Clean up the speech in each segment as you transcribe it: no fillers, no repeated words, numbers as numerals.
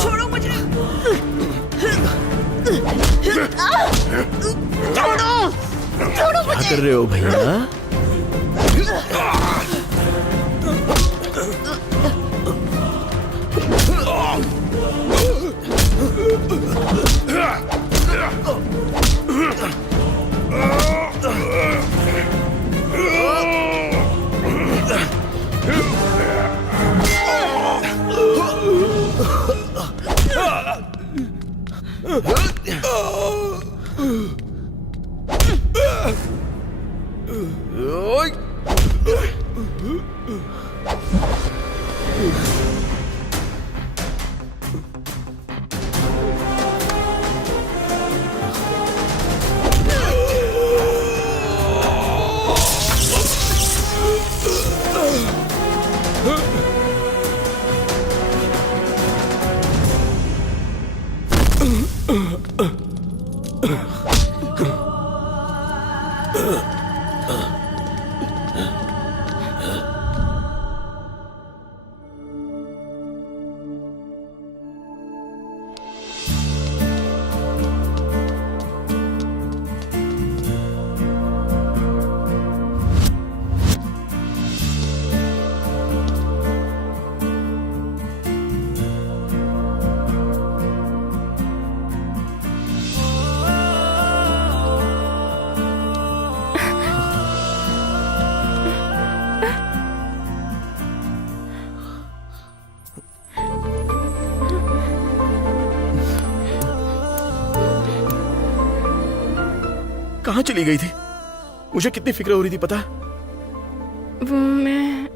छोड़ो मुझे। छोड़ो मुझे। क्या कर रहे हो भैया? कहाँ चली गई थी? मुझे कितनी फिक्र हो रही थी पता? वो मैं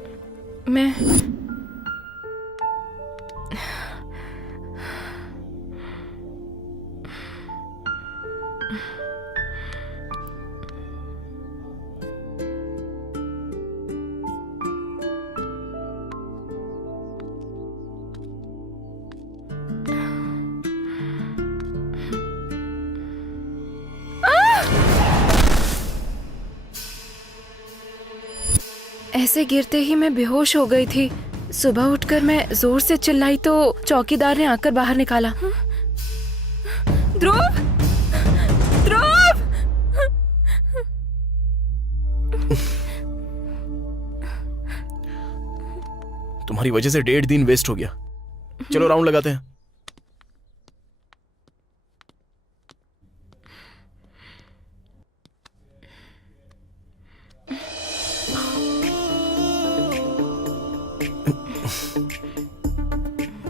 ऐसे गिरते ही मैं बेहोश हो गई थी। सुबह उठकर मैं जोर से चिल्लाई तो चौकीदार ने आकर बाहर निकाला। ध्रुव! ध्रुव! तुम्हारी वजह से 1.5 दिन वेस्ट हो गया। चलो राउंड लगाते हैं।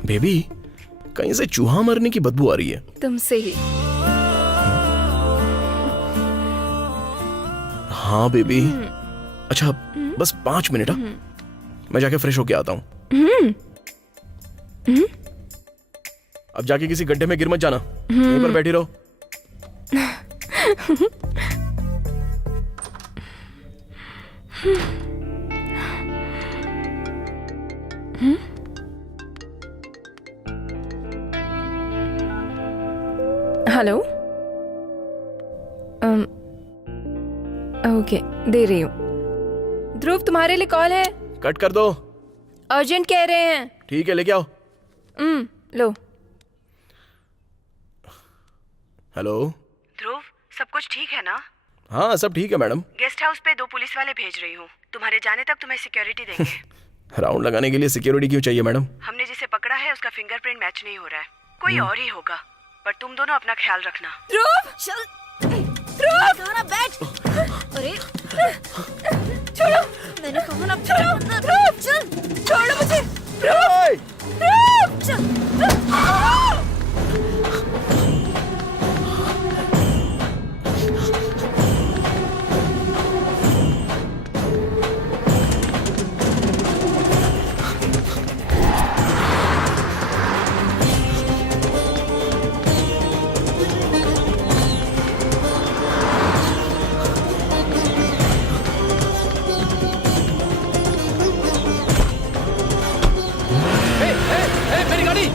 बेबी, कहीं से चूहा मरने की बदबू आ रही है। तुमसे ही। हाँ बेबी। अच्छा बस 5 मिनट। मैं जाके फ्रेश होके आता हूँ। अब जाके किसी गड्ढे में गिर मत जाना। यहीं पर बैठी रहो। हेलो। ओके, दे रही हूँ। ध्रुव तुम्हारे लिए कॉल है। कट कर दो। अर्जेंट कह रहे हैं। ठीक है, लेके आओ। लो। हेलो। ध्रुव, सब कुछ ठीक है ना? हाँ, सब ठीक है मैडम। गेस्ट हाउस पे 2 पुलिस वाले भेज रही हूँ। तुम्हारे जाने तक तुम्हें सिक्योरिटी देंगे। राउंड लगाने के लिए सिक्योरिटी क्यों चाहिए मैडम? हमने जिसे पकड़ा है उसका फिंगरप्रिंट मैच नहीं हो रहा है, कोई और ही होगा। पर तुम दोनों अपना ख्याल रखना। ध्रुव, चल ध्रुव, गाना बैठ। अरे छोड़ो, मैंने कहा ना, छोड़ो, ध्रुव, चल छोड़ो मुझे। ध्रुव, ओए! ध्रुव, चल। मेरी गाड़ी!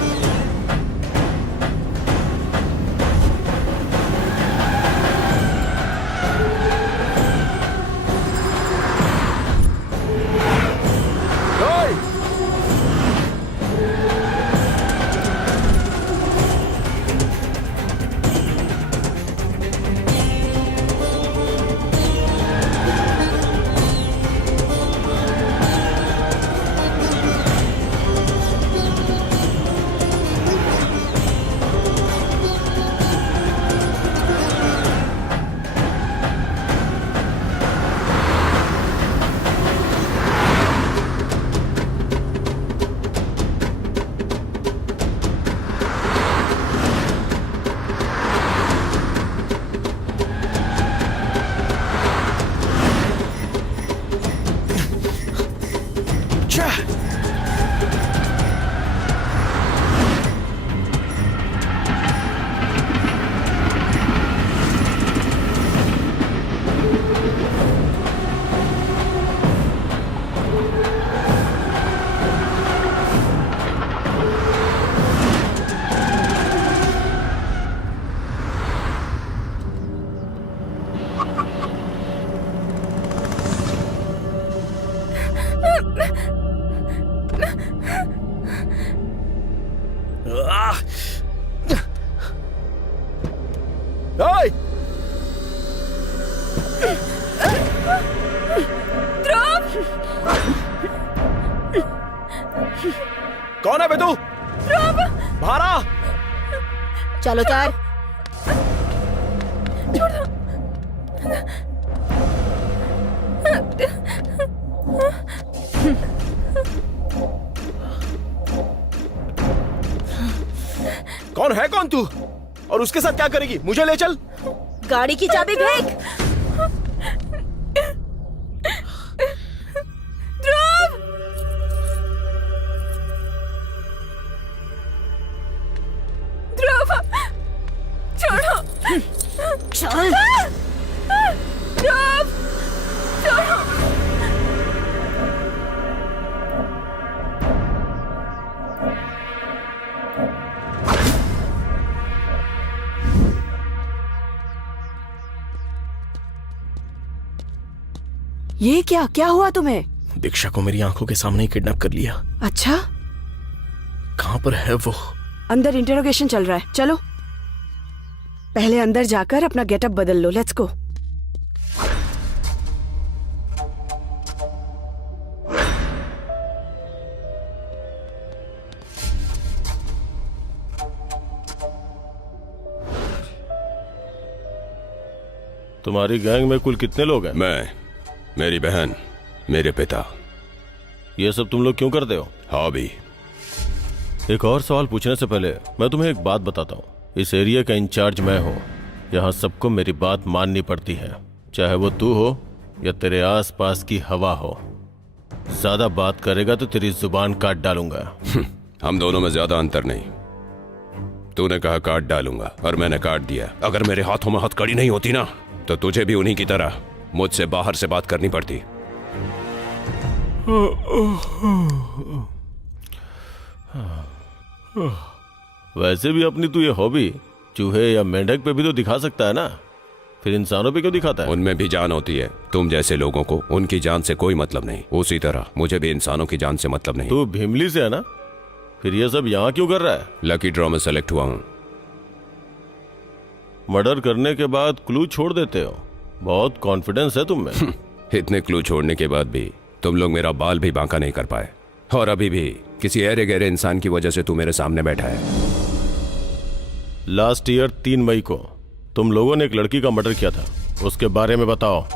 ओए! कौन है बे तू? बाहर आ! चलो उतार। कौन है कौन तू? और उसके साथ क्या करेगी? मुझे ले चल। गाड़ी की चाबी फेंक। ध्रुव, छोड़ो। चल। ध्रुव, छोड़ो। ये क्या हुआ तुम्हें? दीक्षा को मेरी आंखों के सामने ही किडनैप कर लिया। अच्छा, कहां पर है वो? अंदर इंटरोगेशन चल रहा है। चलो पहले अंदर जाकर अपना गेटअप बदल लो। Let's go. तुम्हारी गैंग में कुल कितने लोग हैं? मैं, मेरी बहन, मेरे पिता। ये सब तुम लोग क्यों करते हो? हॉबी। एक और सवाल पूछने से पहले मैं तुम्हें एक बात बताता हूँ। इस एरिया का इंचार्ज मैं हूँ। यहाँ सबको मेरी बात माननी पड़ती है, चाहे वो तू हो या तेरे आसपास की हवा हो। ज्यादा बात करेगा तो तेरी जुबान काट डालूंगा। हम दोनों में ज्यादा अंतर नहीं। तूने कहा काट डालूंगा और मैंने काट दिया। अगर मेरे हाथों में हथकड़ी नहीं होती ना, तो तुझे भी उन्हीं की तरह मुझसे बाहर से बात करनी पड़ती। वैसे भी अपनी तू ये हॉबी चूहे या मेंढक पे भी तो दिखा सकता है ना। फिर इंसानों पे क्यों दिखाता है? उनमें भी जान होती है। तुम जैसे लोगों को उनकी जान से कोई मतलब नहीं, उसी तरह मुझे भी इंसानों की जान से मतलब नहीं। तू भीमली से है ना? फिर ये सब यहाँ क्यों कर रहा है? लकी ड्रॉ में सेलेक्ट हुआ हूँ। मर्डर करने के बाद क्लू छोड़ देते हो, बहुत कॉन्फिडेंस है तुम में। इतने क्लू छोड़ने के बाद भी तुम लोग मेरा बाल भी बांका नहीं कर पाए, और अभी भी किसी अरे गहरे इंसान की वजह से तू मेरे सामने बैठा है। लास्ट ईयर 3 मई को तुम लोगों ने एक लड़की का मर्डर किया था, उसके बारे में बताओ।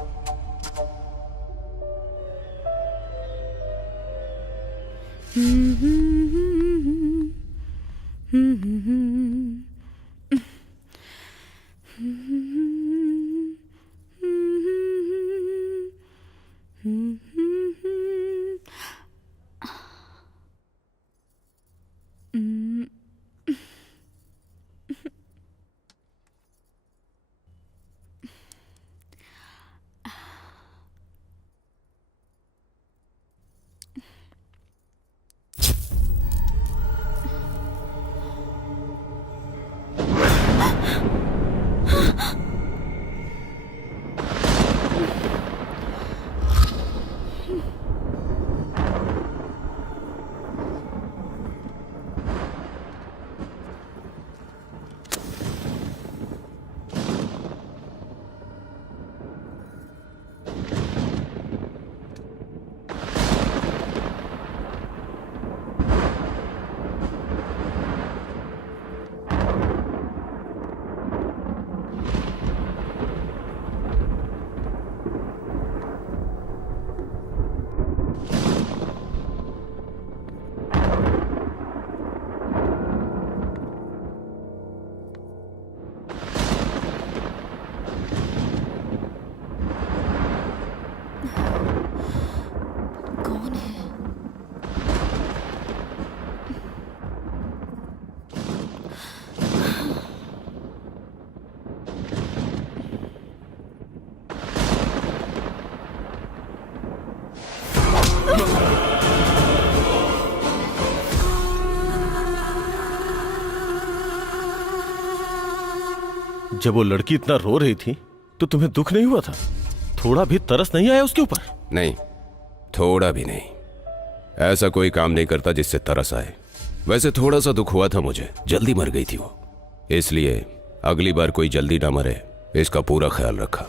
जब वो लड़की इतना रो रही थी तो तुम्हें दुख नहीं हुआ था? थोड़ा भी तरस नहीं आया उसके ऊपर? नहीं, थोड़ा भी नहीं। ऐसा कोई काम नहीं करता जिससे तरस आए। वैसे थोड़ा सा दुख हुआ था मुझे, जल्दी मर गई थी वो, इसलिए अगली बार कोई जल्दी ना मरे इसका पूरा ख्याल रखा।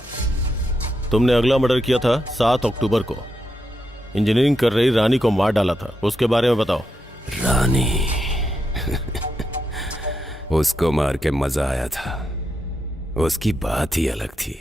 तुमने अगला मर्डर किया था 7 अक्टूबर को, इंजीनियरिंग कर रही रानी को मार डाला था, उसके बारे में बताओ। रानी उसको मार के मजा आया था, उसकी बात ही अलग थी।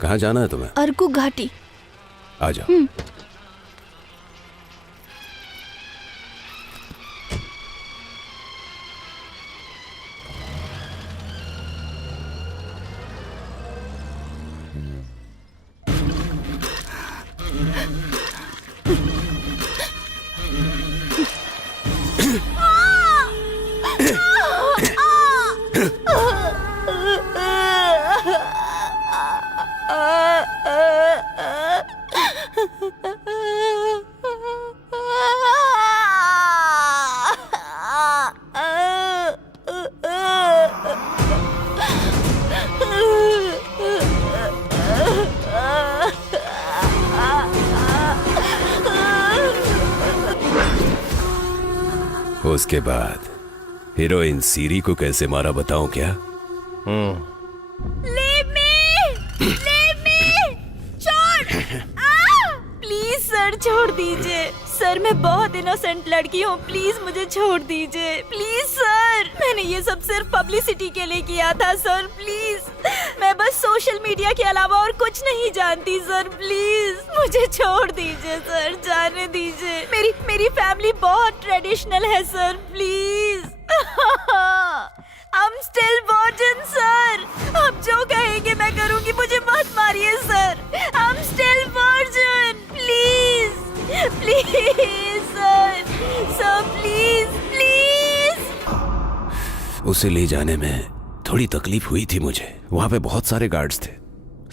कहाँ जाना है तुम्हें? अर्कू घाटी। आ जाओ। उसके बाद हीरोइन सीरी को कैसे मारा बताऊं क्या? Leave me! छोड़! प्लीज सर छोड़ दीजिए। सर मैं बहुत इनोसेंट लड़की हूँ, प्लीज मुझे छोड़ दीजिए। प्लीज सर, मैंने ये सब सिर्फ पब्लिसिटी के लिए किया था सर, प्लीज। मैं बस सोशल मीडिया के अलावा और कुछ नहीं जानती सर, प्लीज मुझे छोड़ दीजिए सर, जाने दीजिए। मेरी फैमिली बहुत ट्रेडिशनल है sir, please. I'm still virgin sir, आप जो कहेंगे मैं करूंगी, मुझे मत मारिए सर। उसे ले जाने में थोड़ी तकलीफ हुई थी मुझे। वहां पे बहुत सारे गार्ड्स थे,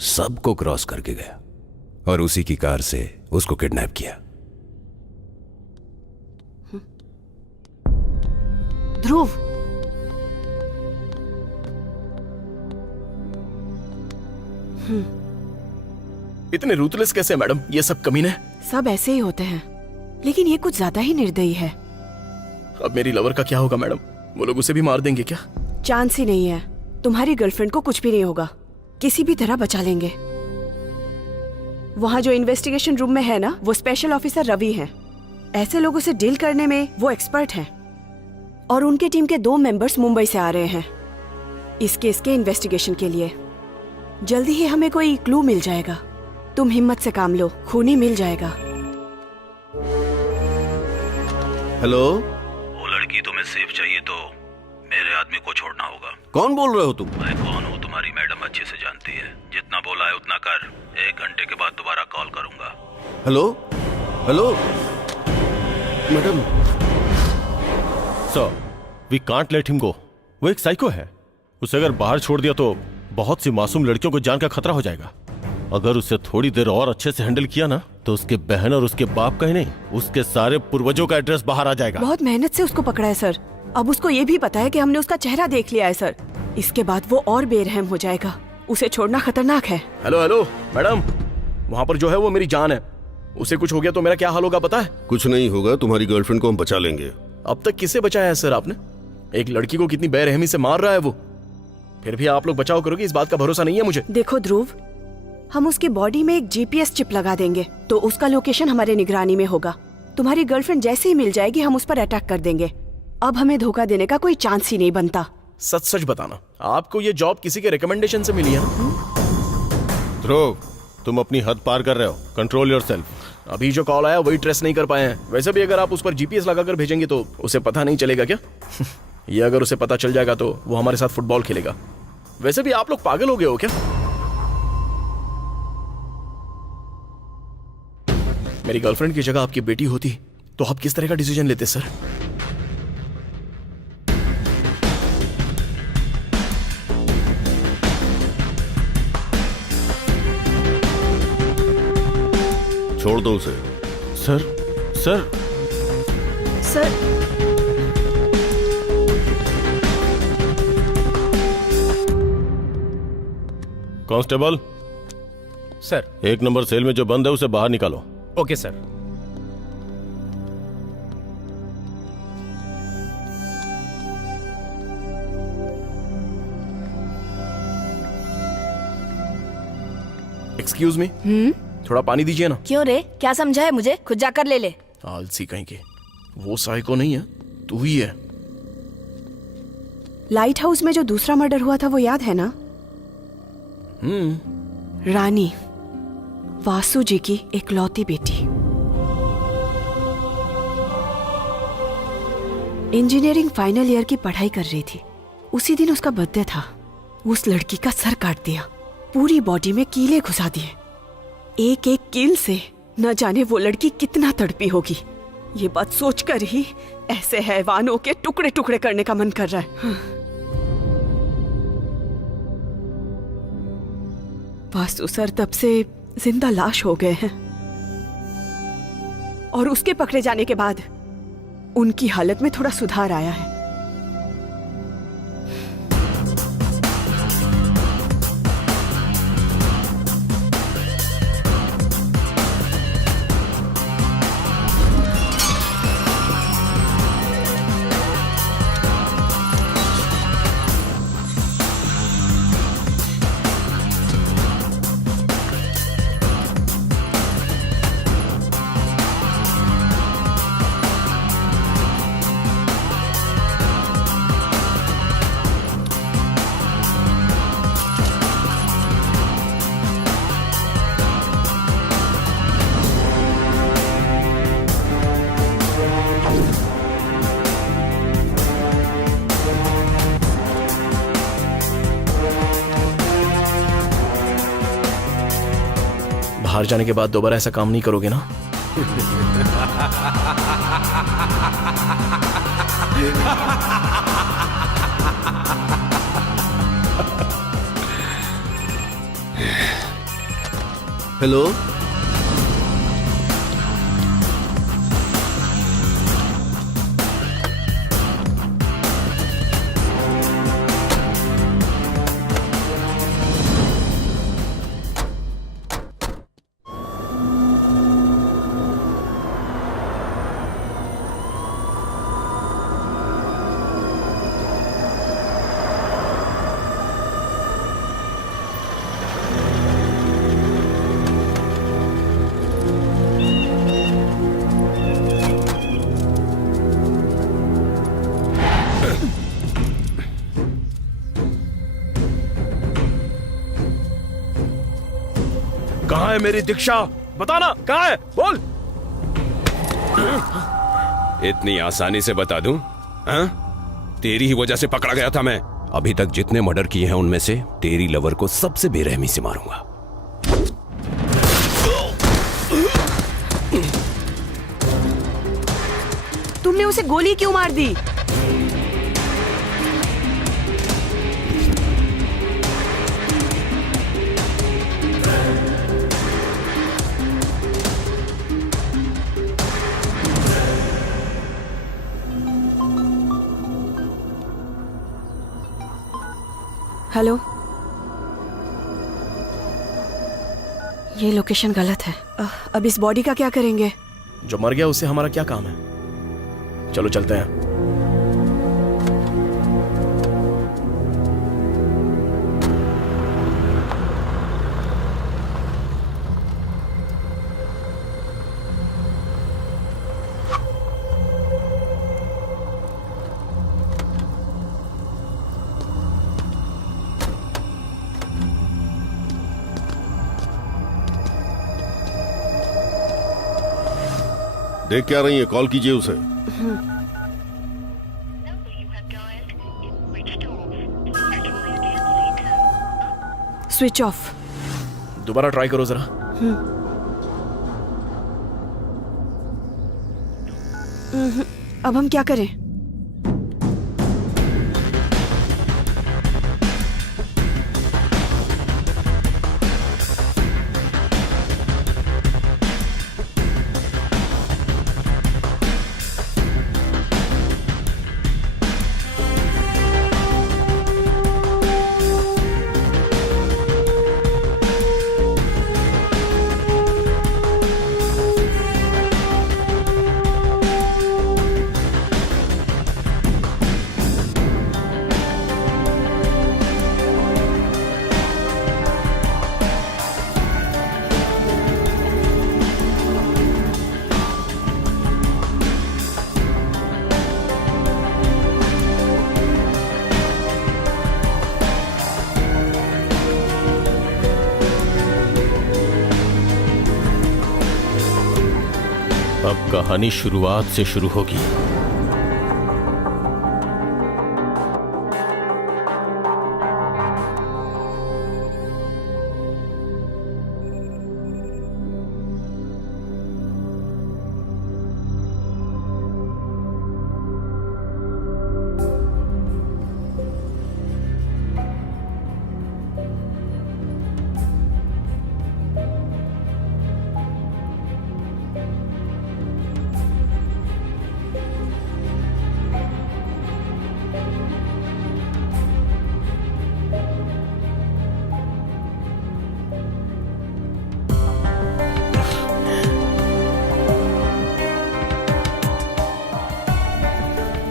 सबको क्रॉस करके गया और उसी की कार से उसको किडनैप किया। ध्रुव, इतने रूथलेस कैसे मैडम? ये सब कमीने। सब ऐसे ही होते हैं, लेकिन ये कुछ ज्यादा ही निर्दयी है। अब मेरी लवर का क्या होगा मैडम? वो लोग उसे भी मार देंगे क्या? चांस ही नहीं है। तुम्हारी गर्लफ्रेंड को कुछ भी नहीं होगा, किसी भी तरह बचा लेंगे। वहाँ जो इन्वेस्टिगेशन रूम में है ना, वो स्पेशल ऑफिसर रवि हैं। ऐसे लोगों से डील करने में वो एक्सपर्ट हैं। और उनके टीम के 2 मेंबर्स मुंबई से आ रहे हैं इस केस के इन्वेस्टिगेशन के लिए। जल्दी ही हमें कोई क्लू मिल जाएगा। तुम हिम्मत से काम लो, खूनी मिल जाएगा। हेलो, वो लड़की तुम्हें सेफ चाहिए तो मेरे आदमी को छोड़ना होगा। कौन बोल रहे हो तुम? मैं कौन हूँ तुम्हारी मैडम अच्छे से जानती है। जितना बोला है उतना कर। 1 घंटे के बाद दोबारा कॉल करूंगा। Hello hello madam. Sir, we can't let him go. वो एक साइको है। उसे अगर बाहर छोड़ दिया तो बहुत सी मासूम लड़कियों को जान का खतरा हो जाएगा। अगर उसे थोड़ी देर और अच्छे से हैंडल किया ना, तो उसके बहन और उसके बाप का ही नहीं, उसके सारे पूर्वजों का एड्रेस बाहर आ जाएगा। बहुत मेहनत से उसको पकड़ा है सर। अब उसको ये भी पता है कि हमने उसका चेहरा देख लिया है सर। इसके बाद वो और बेरहम हो जाएगा। उसे छोड़ना खतरनाक है। हेलो हेलो मैडम, वहां पर जो है वो मेरी जान है। उसे कुछ हो गया तो मेरा क्या हाल होगा पता है? कुछ नहीं होगा, तुम्हारी गर्लफ्रेंड को हम बचा लेंगे। अब तक किसे बचाया है सर आपने? एक लड़की को कितनी बेरहमी से मार रहा है वो। फिर भी आप लोग बचाव करोगे, इस बात का भरोसा नहीं है मुझे। देखो ध्रुव, हम उसकी बॉडी में एक जीपीएस चिप लगा देंगे तो उसका लोकेशन हमारे निगरानी में होगा। तुम्हारी गर्लफ्रेंड जैसे ही मिल जाएगी हम उस पर अटैक कर देंगे। अब हमें धोखा देने का कोई चांस ही नहीं बनता। सच सच बताना, आपको ये जॉब किसी के रिकमेंडेशन से मिली है ना? ध्रुव, तुम अपनी हद पार कर रहे हो। Control yourself. अभी जो कॉल आया वही ट्रेस नहीं कर पाए हैं। वैसे भी अगर आप उस पर जीपीएस लगाकर भेजेंगे तो उसे पता नहीं चलेगा क्या? ये अगर उसे पता चल जाएगा तो वो हमारे साथ फुटबॉल खेलेगा। वैसे भी आप लोग पागल हो गए हो क्या? मेरी गर्लफ्रेंड की जगह आपकी बेटी होती तो आप किस तरह का डिसीजन लेते सर? छोड़ दो उसे। Sir, sir, sir, constable sir. 1 number cell में जो बंद है उसे बाहर निकालो। Okay sir. एक्सक्यूज मी, थोड़ा पानी दीजिए ना। क्यों रे, क्या समझा है मुझे? खुद जाकर ले ले। आलसी कहीं के। वो साइको नहीं है, तू ही है। लाइट हाउस में जो दूसरा मर्डर हुआ था वो याद है ना? रानी, वासु जी की इकलौती बेटी। इंजीनियरिंग फाइनल ईयर की पढ़ाई कर रही थी। उसी दिन उसका बर्थडे था। उस लड़की का सर काट दिया, पूरी बॉडी में कीले घुसा दिए। एक एक कील से न जाने वो लड़की कितना तड़पी होगी। ये बात सोचकर ही ऐसे हैवानों के टुकड़े टुकड़े करने का मन कर रहा है। वासु सर तब से जिंदा लाश हो गए हैं और उसके पकड़े जाने के बाद उनकी हालत में थोड़ा सुधार आया है। बाहर जाने के बाद दोबारा ऐसा काम नहीं करोगे ना? हेलो कहाँ है मेरी दीक्षा? बताना कहाँ है, बोल। इतनी आसानी से बता दूं? हाँ? तेरी ही वजह से पकड़ा गया था मैं। अभी तक जितने मर्डर किए हैं उनमें से तेरी लवर को सबसे बेरहमी से मारूंगा। तुमने उसे गोली क्यों मार दी? हेलो, ये लोकेशन गलत है। अब इस बॉडी का क्या करेंगे? जो मर गया उससे हमारा क्या काम है? चलो चलते हैं। देख क्या रही है? कॉल कीजिए उसे। Switch off. दोबारा ट्राई करो जरा। अब हम क्या करें? अब कहानी शुरुआत से शुरू होगी।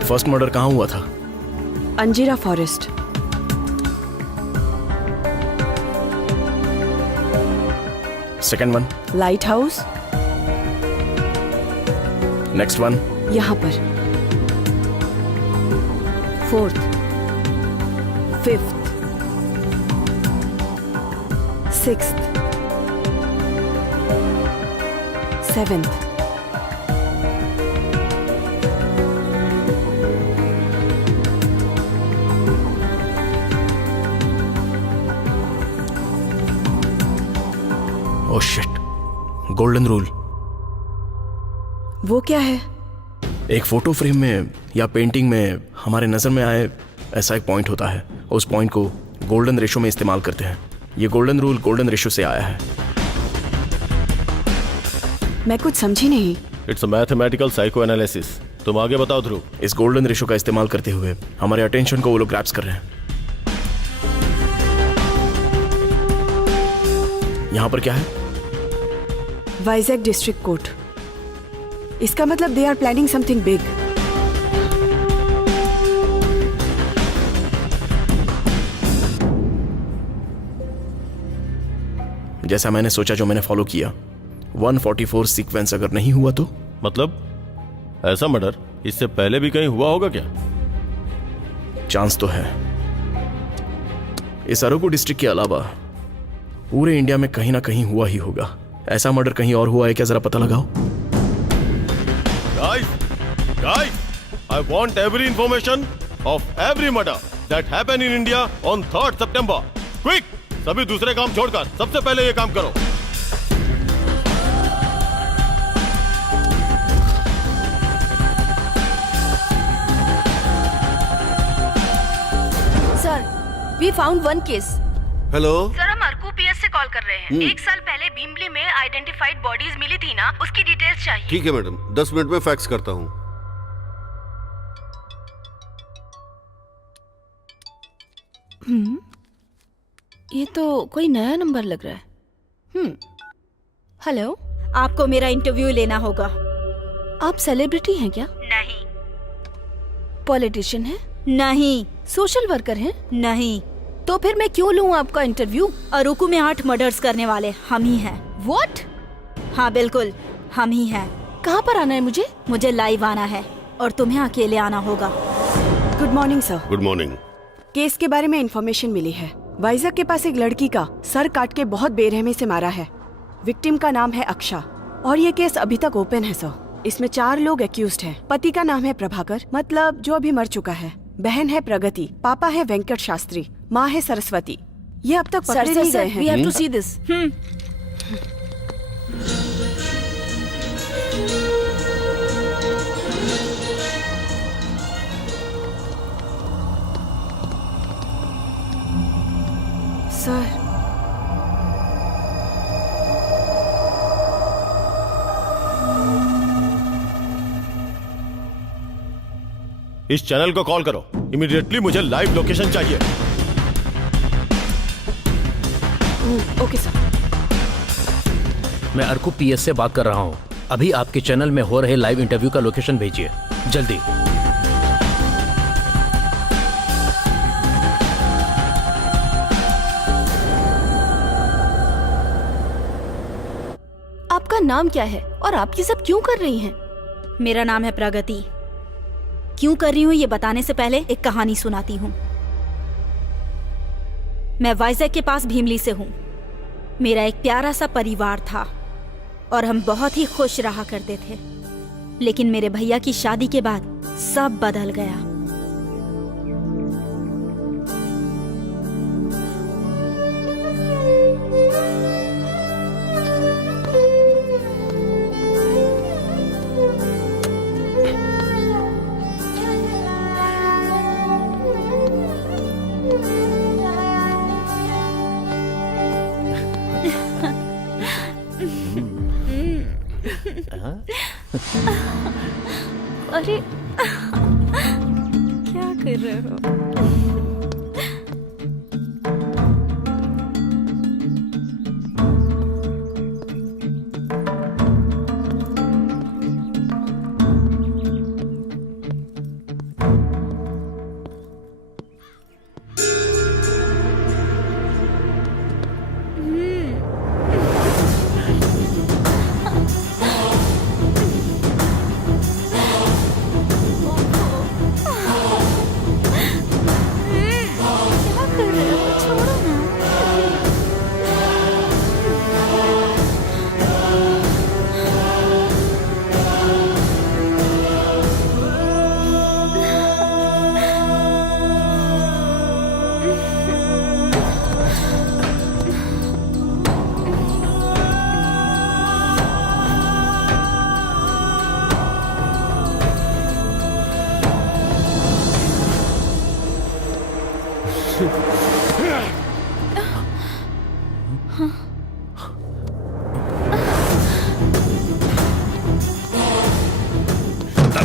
फर्स्ट मर्डर कहाँ हुआ था? Anjira forest. Second one? Lighthouse. Next one? यहाँ पर। Fourth, fifth, sixth, seventh. Oh shit, golden rule. वो क्या है? एक फोटो फ्रेम में या पेंटिंग में हमारे नजर में आए ऐसा एक पॉइंट होता है, उस पॉइंट को गोल्डन रेशो में इस्तेमाल करते हैं। ये गोल्डन रूल गोल्डन रेशो से आया है। मैं कुछ समझी नहीं। It's a mathematical psycho analysis. तुम आगे बताओ ध्रुव। इस गोल्डन रेशो का इस्तेमाल करते हुए हमारे अटेंशन को वो लोग ग्रैब्स कर रहे हैं। यहाँ पर क्या है? Vizag district court. इसका मतलब they are planning something big. जैसा मैंने सोचा, जो मैंने फॉलो किया, 144 सीक्वेंस अगर नहीं हुआ तो मतलब ऐसा मर्डर इससे पहले भी कहीं हुआ होगा क्या? चांस तो है। इस अरोगो डिस्ट्रिक्ट के अलावा पूरे इंडिया में कहीं ना कहीं हुआ ही होगा। ऐसा मर्डर कहीं और हुआ है क्या? जरा पता लगाओ। Guys, I want every information of every murder that happened in India on 3rd September. Quick! सभी दूसरे काम छोड़कर सबसे पहले ये काम करो। Sir, we found one case. Hello, sir, हम अर्कू पीएस से कॉल कर रहे हैं। 1 साल पहले भीमली में आइडेंटिफाइड बॉडीज मिली थी ना, उसकी डिटेल्स चाहिए। ठीक है मैडम, 10 मिनट में फैक्स करता हूँ। ये तो कोई नया नंबर लग रहा है। हेलो, आपको मेरा इंटरव्यू लेना होगा। आप सेलिब्रिटी हैं क्या? नहीं। पॉलिटिशियन हैं? नहीं। सोशल वर्कर हैं? नहीं। तो फिर मैं क्यों लूं आपका इंटरव्यू? अरुकू में 8 मर्डर्स करने वाले हम ही हैं। व्हाट? हाँ बिल्कुल, हम ही हैं। कहाँ पर आना है मुझे? मुझे लाइव आना है और तुम्हें अकेले आना होगा। Good morning sir. Good morning. Case के बारे में इंफॉर्मेशन मिली है। वाइजैक के पास एक लड़की का सर काट के बहुत बेरहमी से मारा है। विक्टिम का नाम है अक्षा और ये केस अभी तक ओपन है सर। इसमें 4 लोग एक्यूज्ड हैं। पति का नाम है प्रभाकर, मतलब जो अभी मर चुका है। बहन है प्रगति, पापा है वेंकट शास्त्री, माँ है सरस्वती। ये अब तक पकड़े नहीं गए वी हैव हैं। To see this. सर, इस चैनल को कॉल करो। इमीडिएटली मुझे लाइव लोकेशन चाहिए। Okay sir. मैं अर्कू पीएस से बात कर रहा हूँ। अभी आपके चैनल में हो रहे लाइव इंटरव्यू का लोकेशन भेजिए जल्दी। आपका नाम क्या है और आप ये सब क्यों कर रही हैं? मेरा नाम है प्रगति। क्यों कर रही हूँ ये बताने से पहले एक कहानी सुनाती हूँ। मैं वाइजैक के पास भीमली से हूँ। मेरा एक प्यारा सा परिवार था और हम बहुत ही खुश रहा करते थे। लेकिन मेरे भैया की शादी के बाद सब बदल गया। अरे क्या कर रहे हो?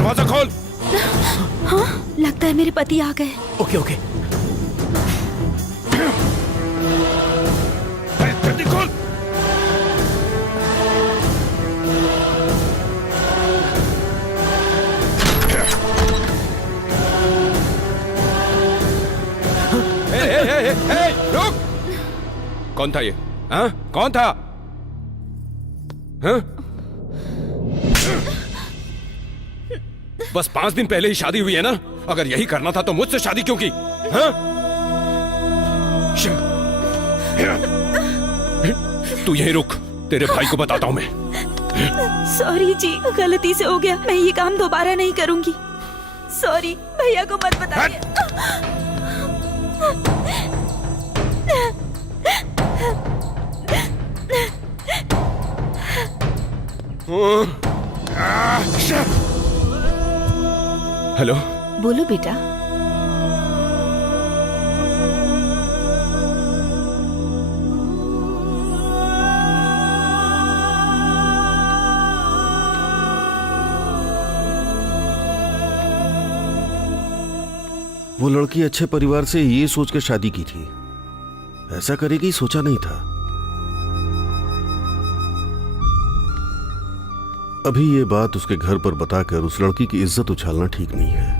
दरवाजा खोल। हाँ, लगता है मेरे पति आ गए। Okay okay. जल्दी खोल। रुक। कौन था ये? हाँ? कौन था? हाँ? बस 5 दिन पहले ही शादी हुई है ना? अगर यही करना था तो मुझसे शादी क्यों की? हाँ? तू यहीं रुक, तेरे भाई को बताता हूं मैं। सॉरी जी, गलती से हो गया। मैं ये काम दोबारा नहीं करूंगी। सॉरी, भैया को मत बताइए। हेलो, बोलो बेटा। वो लड़की अच्छे परिवार से ये सोच के शादी की थी, ऐसा करेगी सोचा नहीं था। अभी ये बात उसके घर पर बताकर उस लड़की की इज्जत उछालना ठीक नहीं है।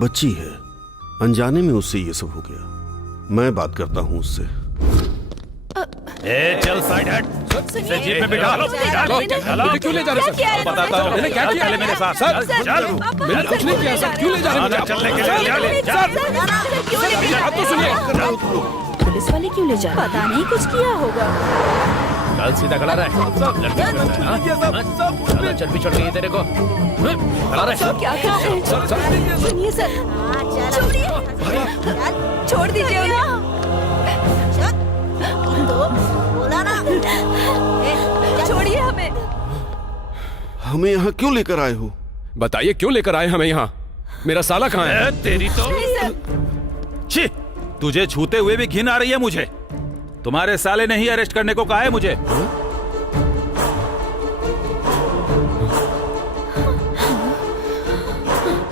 बच्ची है, अनजाने में उससे ये सब हो गया। मैं बात करता हूं उससे। ए, चल साइड हट। इसे जीप में बिठा लो। मुझे क्यों ले जा रहे हो सर? बताता हूँ। मैंने क्या किया? चले मेरे साथ। सर, चल। मैंने कुछ नहीं किया सर। क्यों ले जा रहे हो मुझे? चलने के लिए मेरी बात तो सुनिए। पुलिस वाले क्यों ले जा रहे हैं? पता नहीं, कुछ किया होगा। चल सीधा खड़ा रहे। चल भी छोड़ गई तेरे को। खड़ा रहे। क्या कर रहे हैं? सुनिए सर, छोड़िए, छोड़ दीजिए उन्हें। छोड़िए हमें। हमें यहाँ क्यों लेकर आए हो? बताइए क्यों लेकर आए हमें यहाँ? मेरा साला कहाँ है? तेरी तो छी, तुझे छूते हुए भी घिन आ रही है मुझे। तुम्हारे साले ने ही अरेस्ट करने को कहा है मुझे।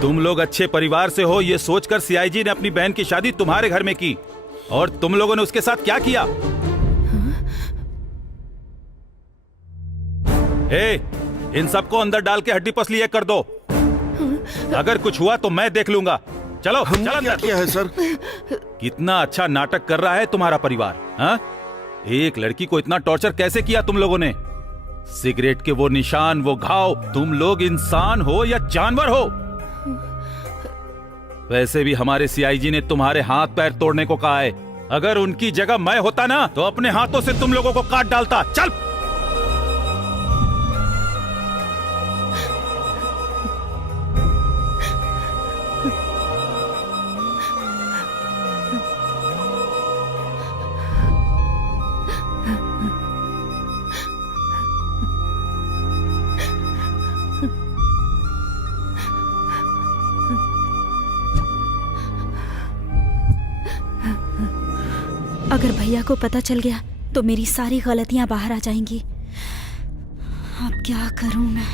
तुम लोग अच्छे परिवार से हो ये सोचकर सीआईजी ने अपनी बहन की शादी तुम्हारे घर में की, और तुम लोगों ने उसके साथ क्या किया? ए, इन सबको अंदर डाल के हड्डी पसली एक कर दो। अगर कुछ हुआ तो मैं देख लूंगा। चलो हमने चल क्या अंदर। किया है सर? कितना अच्छा नाटक कर रहा है तुम्हारा परिवार। हाँ? एक लड़की को इतना टॉर्चर कैसे किया तुम लोगों ने? सिगरेट के वो निशान, वो घाव, तुम लोग इंसान हो या जानवर हो? वैसे भी हमारे सीआईजी ने तुम्हारे हाथ पैर तोड़ने को कहा है। अगर उनकी जगह मैं होता ना तो अपने हाथों से तुम लोगों को काट डालता। चल। अगर भैया को पता चल गया तो मेरी सारी गलतियां बाहर आ जाएंगी। अब क्या करूं मैं?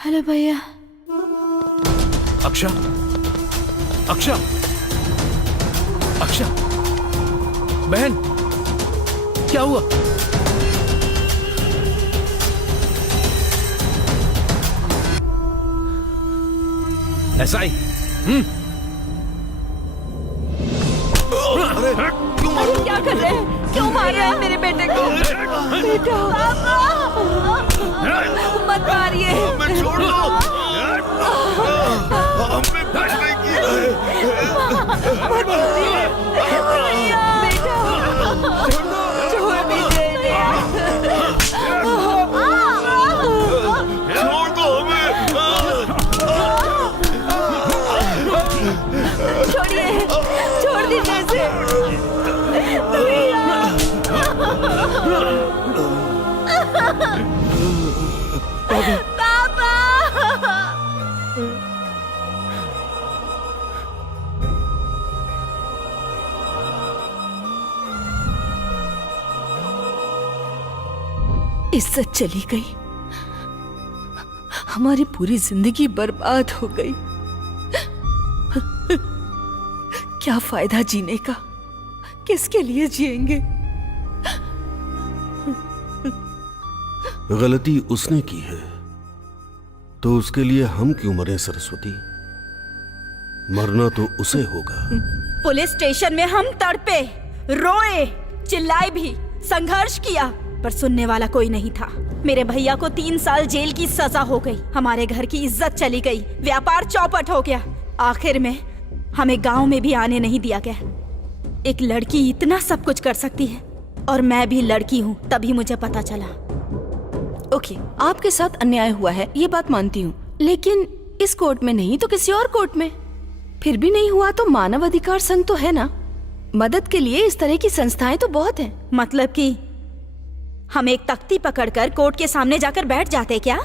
हेलो भैया। अक्षा, अक्षा, अक्षा, बहन, क्या हुआ? एसआई, क्या कर रहे हैं? क्यों मार रहे हैं मेरे बेटे को? बेटा, मत मारिए। छोड़ दो। हमने कुछ नहीं किया है। बेटा, छोड़ दीजिए। छोड़ दो हमें। छोड़िए, छोड़ दीजिए इसे। पापा। इज्जत चली गई, हमारी पूरी जिंदगी बर्बाद हो गई। क्या फायदा जीने का? किसके लिए जिएंगे? गलती उसने की है तो उसके लिए हम क्यों मरे सरस्वती? मरना तो उसे होगा। पुलिस स्टेशन में हम तड़पे, रोए, चिल्लाए भी, संघर्ष किया, पर सुनने वाला कोई नहीं था। मेरे भैया को 3 साल जेल की सजा हो गई, हमारे घर की इज्जत चली गई, व्यापार चौपट हो गया। आखिर में हमें गांव में भी आने नहीं दिया गया। एक लड़की इतना सब कुछ कर सकती है, और मैं भी लड़की हूँ, तभी मुझे पता चला। ओके, आपके साथ अन्याय हुआ है, ये बात मानती हूँ, लेकिन इस कोर्ट में नहीं तो किसी और कोर्ट में। फिर भी नहीं हुआ तो मानव अधिकार संघ तो है ना, मदद के लिए इस तरह की संस्थाएं तो बहुत हैं। मतलब कि हम एक तख्ती पकड़कर कोर्ट के सामने जाकर बैठ जाते क्या?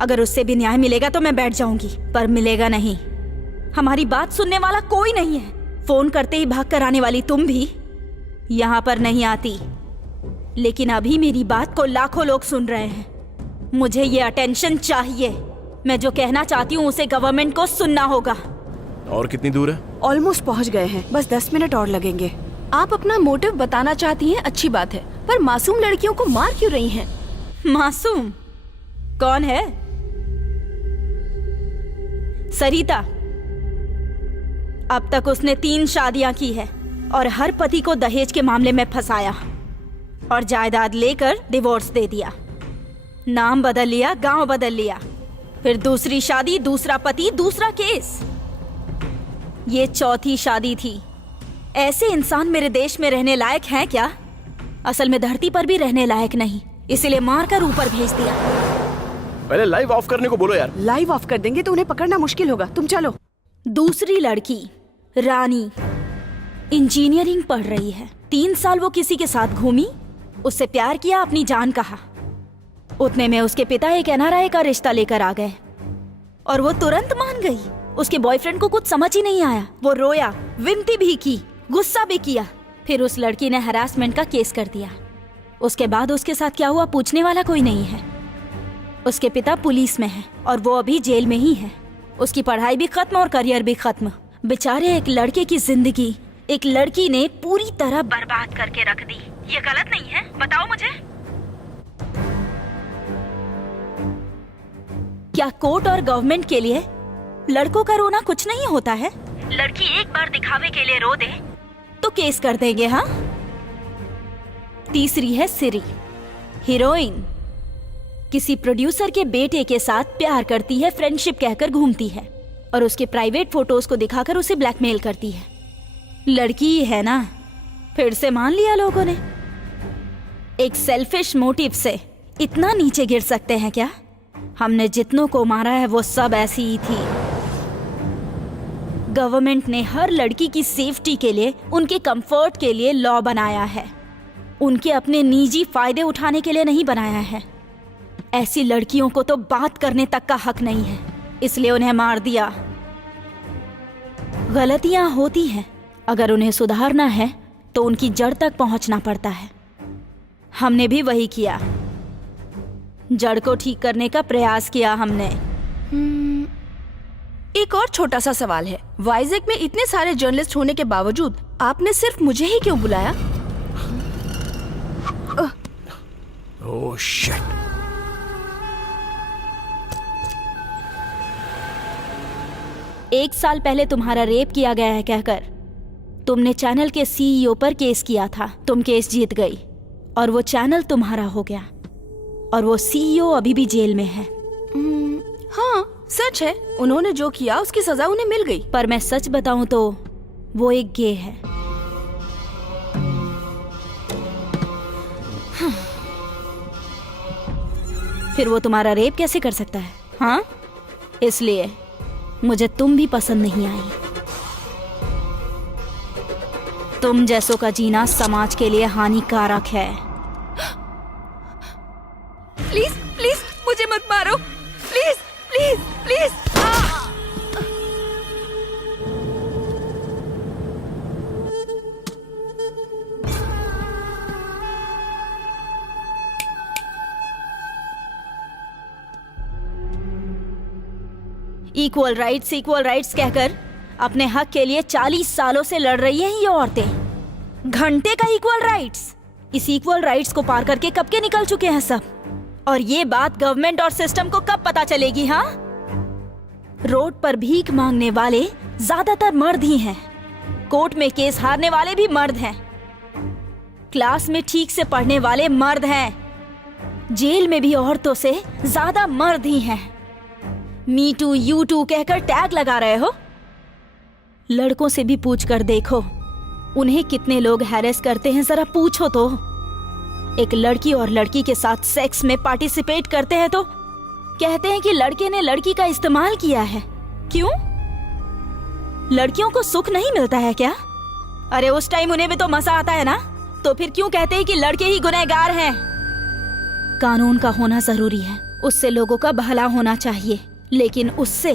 अगर उससे भी न्याय मिलेगा तो मैं बैठ जाऊंगी, पर मिलेगा नहीं। हमारी बात सुनने वाला कोई नहीं है। फोन करते ही भाग कर आने वाली तुम भी यहाँ पर नहीं आती, लेकिन अभी मेरी बात को लाखों लोग सुन रहे हैं। मुझे ये अटेंशन चाहिए। मैं जो कहना चाहती हूँ उसे गवर्नमेंट को सुनना होगा। और कितनी दूर है? ऑलमोस्ट पहुँच गए हैं, बस 10 मिनट और लगेंगे। आप अपना मोटिव बताना चाहती हैं, अच्छी बात है, पर मासूम लड़कियों को मार क्यों रही हैं? मासूम कौन है? सरिता। अब तक उसने 3 शादियां की है और हर पति को दहेज के मामले में फंसाया और जायदाद लेकर डिवोर्स दे दिया। नाम बदल लिया, गांव बदल लिया, फिर दूसरी शादी, दूसरा पति, दूसरा केस। ये 4थी शादी थी। ऐसे इंसान मेरे देश में रहने लायक हैं क्या? असल में धरती पर भी रहने लायक नहीं, इसीलिए मारकर ऊपर भेज दिया। पहले लाइव ऑफ करने को बोलो यार। लाइव ऑफ कर देंगे तो उन्हें पकड़ना मुश्किल होगा, तुम चलो। दूसरी लड़की रानी इंजीनियरिंग पढ़ रही है। 3 साल वो किसी के साथ घूमी, उससे प्यार किया, अपनी जान कहा। उतने में उसके पिता एक NRI का रिश्ता लेकर आ गए और वो तुरंत मान गई। उसके बॉयफ्रेंड को कुछ समझ ही नहीं आया। वो रोया, विनती भी की, गुस्सा भी किया। फिर उस लड़की ने हरासमेंट का केस कर दिया। उसके बाद उसके साथ क्या हुआ पूछने वाला कोई नहीं है। उसके पिता पुलिस में है और वो अभी जेल में ही है। उसकी पढ़ाई भी खत्म और करियर भी खत्म। बेचारे एक लड़के की जिंदगी एक लड़की ने पूरी तरह बर्बाद करके रख दी। ये गलत नहीं है? बताओ मुझे। क्या कोर्ट और गवर्नमेंट के लिए लड़कों का रोना कुछ नहीं होता है? लड़की एक बार दिखावे के लिए रो दे तो केस कर देंगे। हाँ। तीसरी है सिरी, हीरोइन। किसी प्रोड्यूसर के बेटे के साथ प्यार करती है, फ्रेंडशिप कहकर घूमती है और उसके प्राइवेट फोटोज को दिखाकर उसे ब्लैकमेल करती है। लड़की ही है ना, फिर से मान लिया लोगों ने। एक सेल्फिश मोटिव से इतना नीचे गिर सकते हैं क्या? हमने जितनों को मारा है वो सब ऐसी ही थी। गवर्नमेंट ने हर लड़की की सेफ्टी के लिए, उनके कंफर्ट के लिए लॉ बनाया है, उनके अपने निजी फायदे उठाने के लिए नहीं बनाया है। ऐसी लड़कियों को तो बात करने तक का हक नहीं है, इसलिए उन्हें मार दिया। गलतियां होती हैं, अगर उन्हें सुधारना है तो उनकी जड़ तक पहुंचना पड़ता है। हमने भी वही किया। जड़ को ठीक करने का प्रयास किया हमने। एक और छोटा सा सवाल है, वाइजैक में इतने सारे जर्नलिस्ट होने के बावजूद आपने सिर्फ मुझे ही क्यों बुलाया? Oh shit. एक साल पहले तुम्हारा रेप किया गया है कहकर तुमने चैनल के सीईओ पर केस किया था। तुम केस जीत गई और वो चैनल तुम्हारा हो गया और वो सीईओ अभी भी जेल में है। हाँ सच है, उन्होंने जो किया उसकी सजा उन्हें मिल गई। पर मैं सच बताऊं तो वो एक गे है। फिर वो तुम्हारा रेप कैसे कर सकता है? हाँ, इसलिए मुझे तुम भी पसंद नहीं आई। तुम जैसों का जीना समाज के लिए हानिकारक है। प्लीज प्लीज मुझे मत मारो, please please please. Equal rights कहकर अपने हक के लिए 40 सालों से लड़ रही हैं ये औरतें। घंटे का इक्वल राइट्स। इस इक्वल राइट्स को पार करके कब के निकल चुके हैं सब। और ये बात गवर्नमेंट और सिस्टम को कब पता चलेगी? हाँ, रोड पर भीख मांगने वाले ज्यादातर मर्द ही हैं। कोर्ट में केस हारने वाले भी मर्द हैं। क्लास में ठीक से पढ़ने वाले मर्द हैं। जेल में भी औरतों से ज्यादा मर्द ही हैं। मी टू यू टू कहकर टैग लगा रहे हो। लड़कों से भी पूछ कर देखो उन्हें कितने लोग हैरेस करते हैं, जरा पूछो तो। एक लड़की और लड़की के साथ सेक्स में पार्टिसिपेट करते हैं तो कहते हैं कि लड़के ने लड़की का इस्तेमाल किया है। क्यों? लड़कियों को सुख नहीं मिलता है क्या? अरे उस टाइम उन्हें भी तो मजा आता है ना, तो फिर क्यों कहते हैं कि लड़के ही गुनहगार हैं? कानून का होना जरूरी है, उससे लोगों का भला होना चाहिए, लेकिन उससे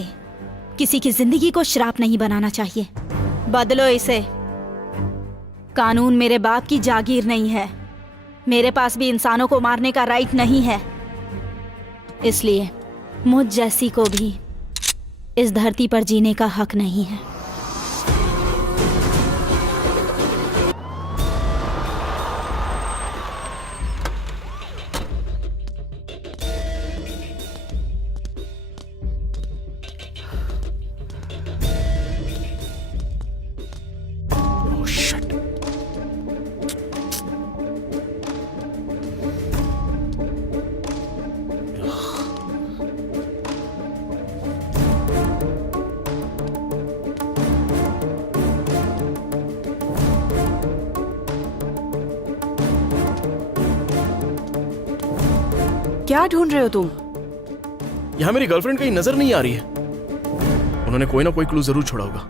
किसी की जिंदगी को श्राप नहीं बनाना चाहिए। बदलो इसे। कानून मेरे बाप की जागीर नहीं है। मेरे पास भी इंसानों को मारने का राइट नहीं है। इसलिए मुझ जैसी को भी इस धरती पर जीने का हक नहीं है। क्या ढूंढ रहे हो तुम? यहाँ मेरी गर्लफ्रेंड कहीं नजर नहीं आ रही है। उन्होंने कोई ना कोई क्लू जरूर छोड़ा होगा।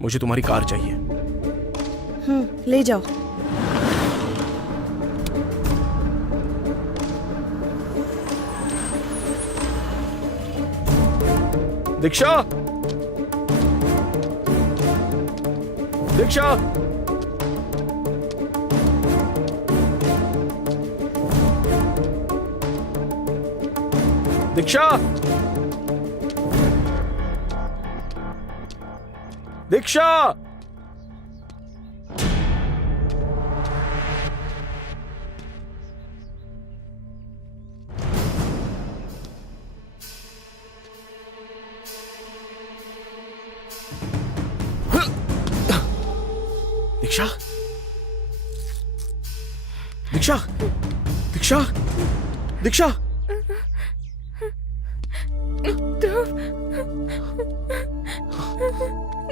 मुझे तुम्हारी कार चाहिए। ले जाओ। दीक्षा, दीक्षा, दीक्षा, दीक्षा। दीक्षा, दीक्षा, दीक्षा, दीक्षा।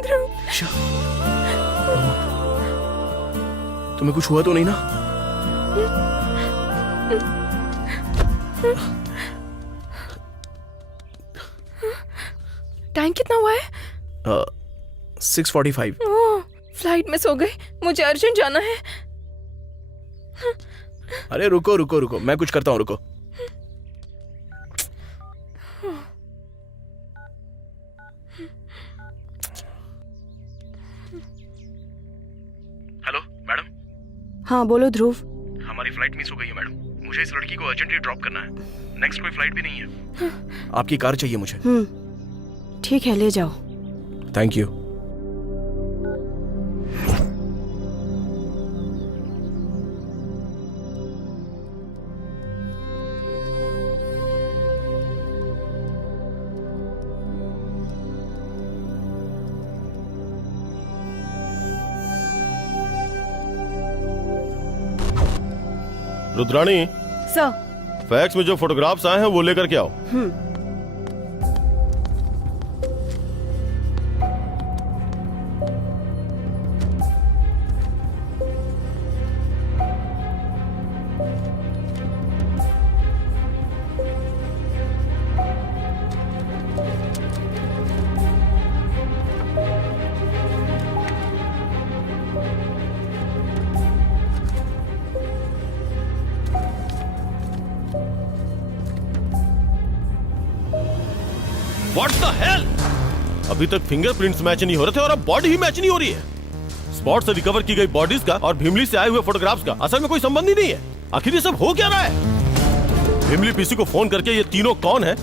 दीक्षा, तुम्हें कुछ हुआ तो नहीं ना? टाइम कितना हुआ है? 6:45। ओह, फ्लाइट मिस हो गई, मुझे अर्जेंट जाना है। अरे रुको रुको रुको, मैं कुछ करता हूँ, रुको। Hello madam. हाँ बोलो ध्रुव। हमारी फ्लाइट मिस हो गई है मैडम। मुझे इस लड़की को अर्जेंटली ड्रॉप करना है। नेक्स्ट कोई फ्लाइट भी नहीं है। आपकी कार चाहिए मुझे। ठीक है, ले जाओ। Thank you. Rudrani, sir. Fax में जो फोटोग्राफ्स आए हैं वो लेकर के आओ। What the hell? अभी तक फिंगरप्रिंट्स मैच नहीं हो रहे थे और अब बॉडी ही मैच नहीं हो रही है। स्पॉट से रिकवर की गई बॉडीज का और भीमली से आए हुए फोटोग्राफ्स का असल में कोई संबंध ही नहीं है। आखिर ये सब हो क्या रहा है? भीमली पीसी को फोन करके ये तीनों कौन है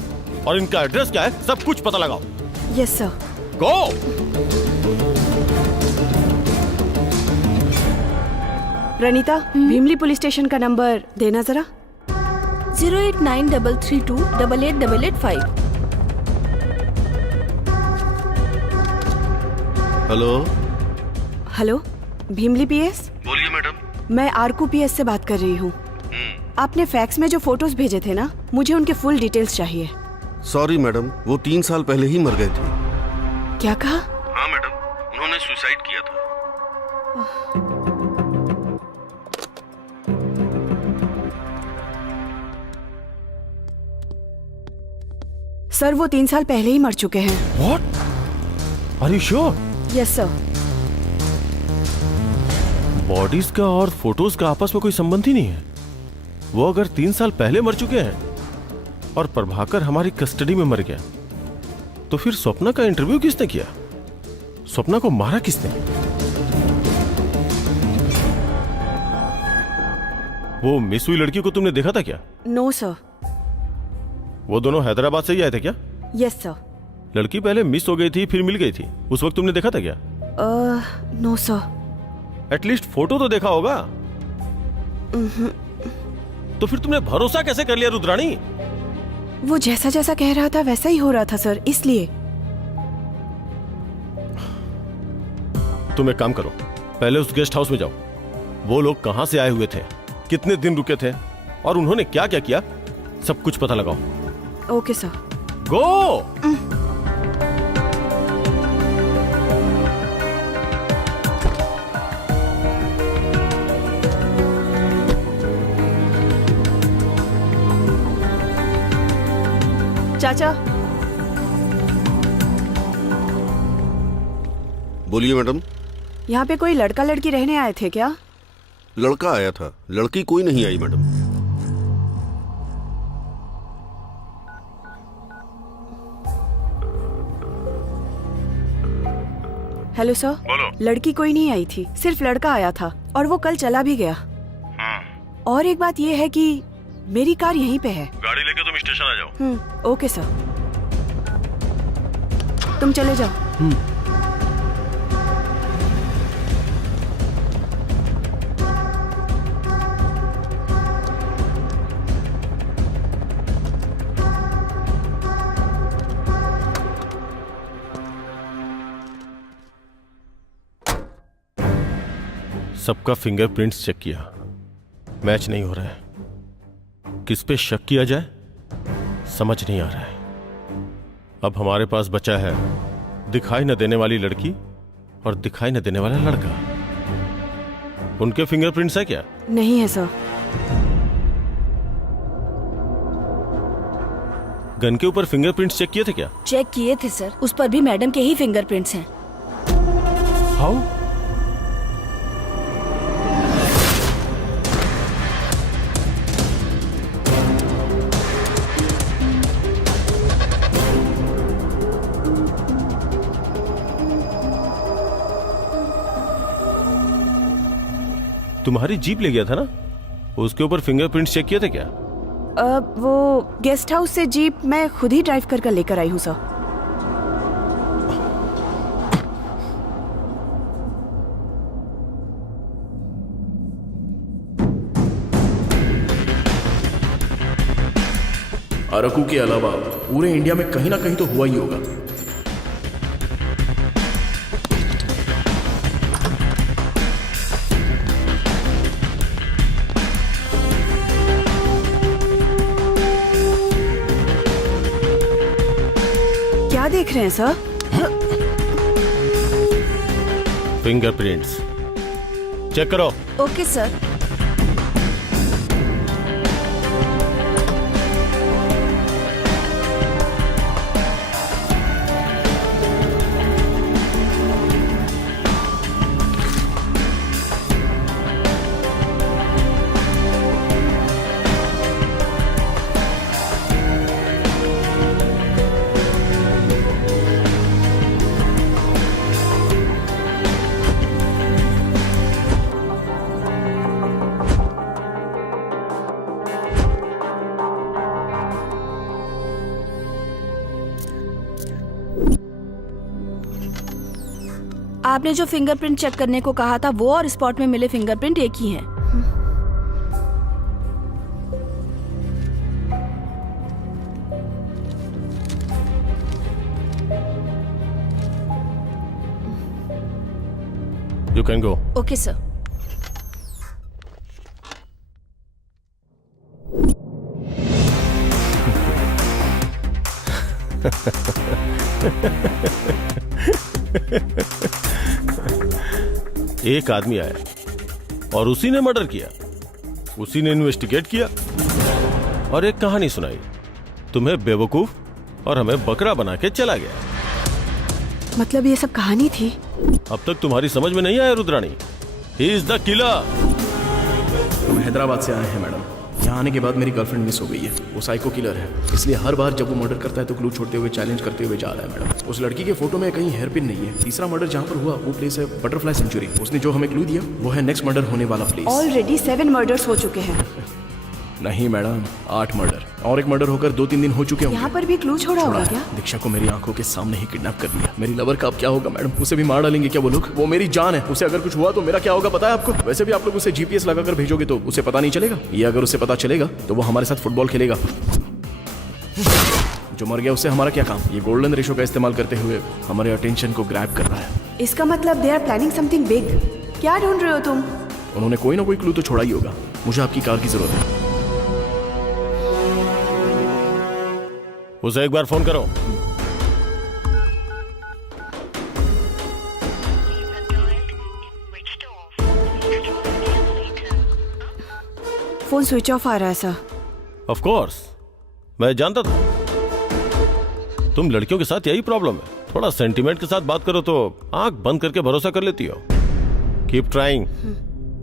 और इनका एड्रेस क्या है, सब कुछ पता लगाओ। Yes sir. Go. Praneeta, Bheemili police station का नंबर देना जरा। 08933288885। हेलो। Hello, Bheemili PS. बोलिए मैडम। मैं आरकू पीएस से बात कर रही हूँ। आपने फैक्स में जो फोटोज भेजे थे ना, मुझे उनके फुल डिटेल्स चाहिए। सॉरी मैडम, वो 3 साल पहले ही मर गए थे। क्या कहा? हाँ मैडम, उन्होंने सुसाइड किया था। सर, वो 3 साल पहले ही मर चुके हैं। What? Are you sure? Yes sir. Bodies का और फोटोज का आपस में कोई संबंध ही नहीं है। वो अगर 3 साल पहले मर चुके हैं और प्रभाकर हमारी कस्टडी में मर गया, तो फिर स्वप्ना का इंटरव्यू किसने किया? स्वप्ना को मारा किसने? वो मिस हुई लड़की को तुमने देखा था क्या? No sir. वो दोनों हैदराबाद से ही आए थे क्या? Yes sir. लड़की पहले मिस हो गई थी, फिर मिल गई थी, उस वक्त तुमने देखा था क्या? No sir. एटलीस्ट फोटो तो देखा होगा। तो फिर तुमने भरोसा कैसे कर लिया रुद्राणी? वो जैसा जैसा कह रहा था वैसा ही हो रहा था सर, इसलिए। तुम एक काम करो, पहले उस गेस्ट हाउस में जाओ। वो लोग कहां से आए हुए थे, कितने दिन रुके थे और उन्होंने क्या क्या किया, सब कुछ पता लगाओ। Okay sir. गो। चाचा। बोलिए मैडम। यहाँ पे कोई लड़का लड़की रहने आए थे क्या? लड़का आया था, लड़की कोई नहीं आई मैडम। Hello sir. बोलो। लड़की कोई नहीं आई थी, सिर्फ लड़का आया था और वो कल चला भी गया। और एक बात ये है कि मेरी कार यहीं पे है। गाड़ी लेके तुम स्टेशन आ जाओ। ओके सर, तुम चले जाओ। सबका फिंगरप्रिंट्स चेक किया, मैच नहीं हो रहा है। किस पे शक किया जाए समझ नहीं आ रहा है। अब हमारे पास बचा है दिखाई न देने वाली लड़की और दिखाई न देने वाला लड़का। उनके फिंगरप्रिंट्स है क्या? नहीं है सर। गन के ऊपर फिंगरप्रिंट्स चेक किए थे क्या? चेक किए थे सर, उस पर भी मैडम के ही फिंगरप्रिंट्स हैं। हाउ? तुम्हारी जीप ले गया था ना, उसके ऊपर फिंगरप्रिंट्स चेक किए थे क्या? वो गेस्ट हाउस से जीप मैं खुद ही ड्राइव कर लेकर आई हूँ सर। अरकू के अलावा पूरे इंडिया में कहीं ना कहीं तो हुआ ही होगा। क्या देख रहे हैं सर? फिंगरप्रिंट्स चेक करो। Okay sir. आपने जो फिंगरप्रिंट चेक करने को कहा था वो और स्पॉट में मिले फिंगरप्रिंट एक ही हैं। You can go. Okay sir. एक आदमी आया और उसी ने मर्डर किया, उसी ने इन्वेस्टिगेट किया और एक कहानी सुनाई। तुम्हें बेवकूफ और हमें बकरा बना के चला गया। मतलब ये सब कहानी थी? अब तक तुम्हारी समझ में नहीं आया Rudrani? He is the killer. हम हैदराबाद से आए हैं मैडम। यहाँ आने के बाद मेरी गर्लफ्रेंड मिस हो गई है। वो साइको किलर है, इसलिए हर बार जब वो मर्डर करता है तो क्लू छोड़ते हुए चैलेंज करते हुए जा रहा है मैडम। उस लड़की के फोटो में कहीं हेयर पिन नहीं है। तीसरा मर्डर जहाँ पर हुआ वो प्लेस है बटरफ्लाई सेंचुरी। उसने जो हमें क्लू दिया वो है नेक्स्ट मर्डर होने वाला प्लेस। ऑलरेडी 7 मर्डर्स हो चुके हैं। नहीं मैडम, 8 मर्डर और एक मर्डर होकर 2-3 दिन हो चुके होंगे। यहाँ पर भी क्लू छोड़ा होगा क्या? दीक्षा को मेरी आंखों के सामने ही किडनैप कर लिया। मेरी लवर का अब क्या होगा मैडम? उसे भी मार डालेंगे क्या वो लोग? वो मेरी जान है, उसे अगर कुछ हुआ तो मेरा क्या होगा पता है आपको? वैसे भी आप लोग उसे जीपीएस लगाकर भेजोगे तो उसे पता नहीं चलेगा। ये अगर उसे पता चलेगा तो वो हमारे साथ फुटबॉल खेलेगा। जो मर गया उससे हमारा क्या काम? ये गोल्डन रेशो का इस्तेमाल करते हुए हमारे अटेंशन को ग्रैब कर रहा है। इसका मतलब they are planning something big. क्या ढूंढ रहे हो तुम? उन्होंने कोई ना कोई क्लू तो छोड़ा ही होगा। मुझे आपकी कार की जरूरत है। उसे एक बार फोन करो। फोन स्विच ऑफ आ रहा है सर। ऑफ कोर्स, मैं जानता था तुम लड़कियों के साथ यही प्रॉब्लम है। थोड़ा सेंटीमेंट के साथ बात करो तो आंख बंद करके भरोसा कर लेती हो। Keep trying.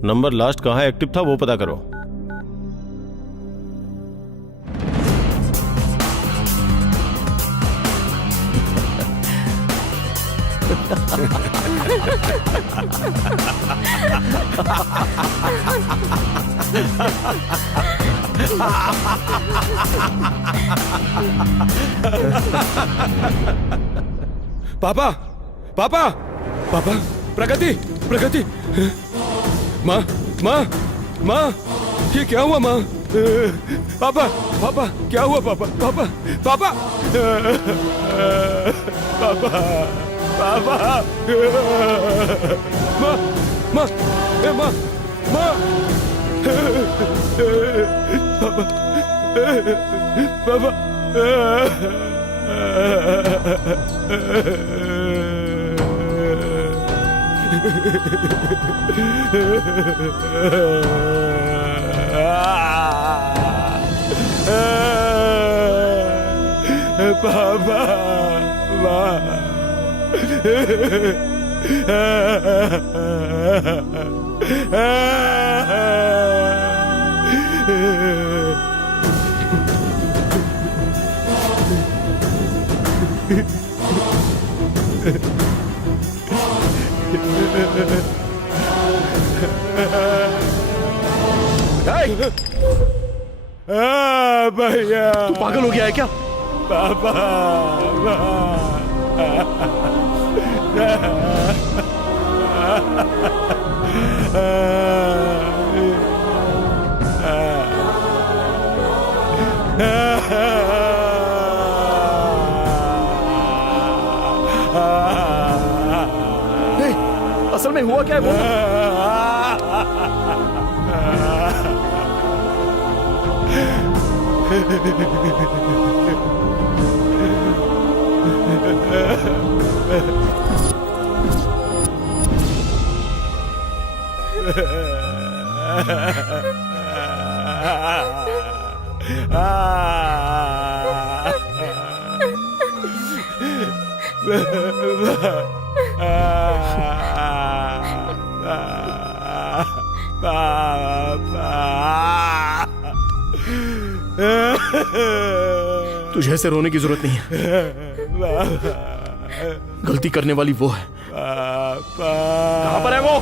नंबर लास्ट कहाँ एक्टिव था वो पता करो। पापा पापा पापा, प्रगति प्रगति, माँ माँ माँ, ये क्या हुआ माँ? पापा पापा क्या हुआ पापा? पापा पापा पापा पापा, माँ माँ माँ माँ, पापा पापा, बाबा भैया तू पागल हो गया है क्या? बाबा असल में हुआ क्या है वो? तुझे ऐसे रोने की जरूरत नहीं है। गलती करने वाली वो है। कहां पर है वो?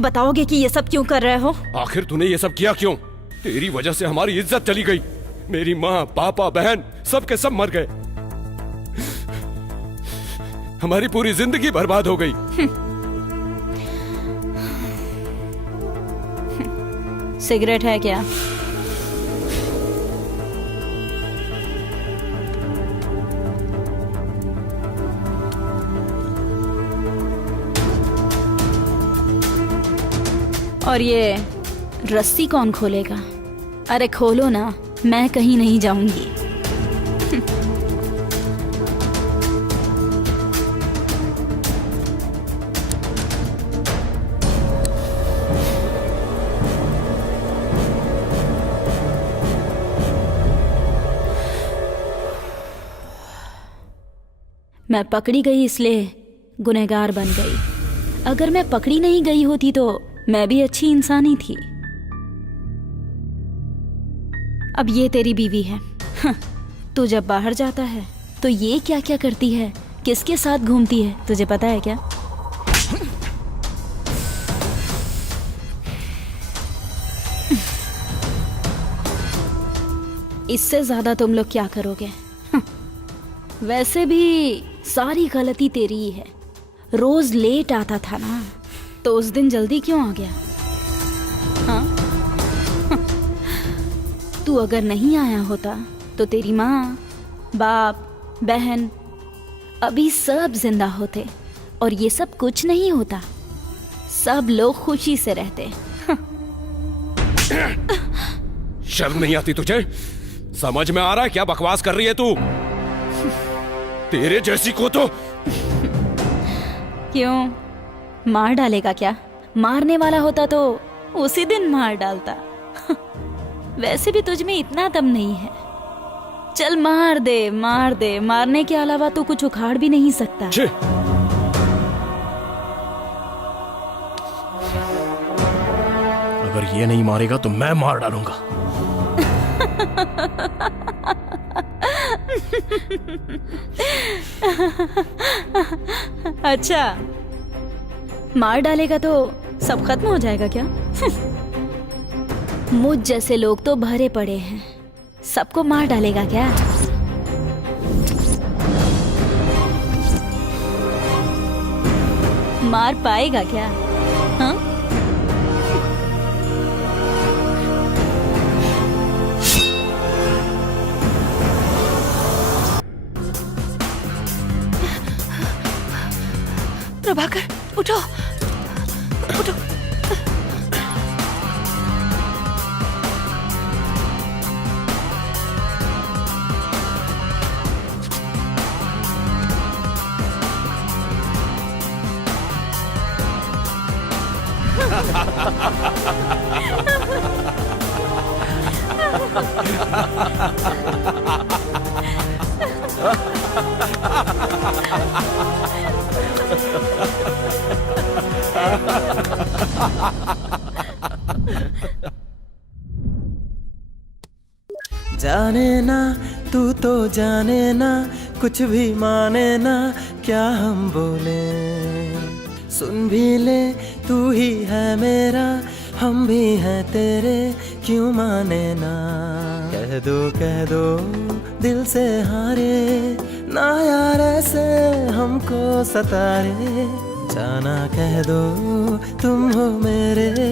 बताओगे कि ये सब क्यों कर रहे हो? आखिर तूने ये सब किया क्यों? तेरी वजह से हमारी इज्जत चली गई। मेरी माँ, पापा, बहन सब के सब मर गए। हमारी पूरी जिंदगी बर्बाद हो गई। सिगरेट है क्या? और ये रस्सी कौन खोलेगा? अरे खोलो ना, मैं कहीं नहीं जाऊंगी। मैं पकड़ी गई इसलिए गुनहगार बन गई। अगर मैं पकड़ी नहीं गई होती तो मैं भी अच्छी इंसान ही थी। अब ये तेरी बीवी है। तू जब बाहर जाता है तो ये क्या क्या करती है, किसके साथ घूमती है, तुझे पता है क्या? इससे ज्यादा तुम लोग क्या करोगे? वैसे भी सारी गलती तेरी ही है। रोज लेट आता था ना, तो उस दिन जल्दी क्यों आ गया? हाँ? तू अगर नहीं आया होता तो तेरी माँ, बाप, बहन अभी सब जिंदा होते और ये सब कुछ नहीं होता। सब लोग खुशी से रहते। शर्म नहीं आती तुझे? समझ में आ रहा है क्या बकवास कर रही है तू? तेरे जैसी को तो क्यों मार डालेगा क्या? मारने वाला होता तो उसी दिन मार डालता। वैसे भी तुझ में इतना दम नहीं है। चल मार दे, मार दे। मारने के अलावा तू कुछ उखाड़ भी नहीं सकता। अगर ये नहीं मारेगा तो मैं मार डालूंगा। अच्छा, मार डालेगा तो सब खत्म हो जाएगा क्या? मुझ जैसे लोग तो भरे पड़े हैं, सबको मार डालेगा क्या? मार पाएगा क्या? हाँ? प्रभाकर उठो, उठो। जाने ना तू तो जाने ना कुछ भी माने ना क्या हम बोले, सुन भी ले तू ही है मेरा, हम भी हैं तेरे, क्यों माने ना। कह दो दिल से हारे ना यार ऐसे हमको सतारे, जाना कह दो तुम हो मेरे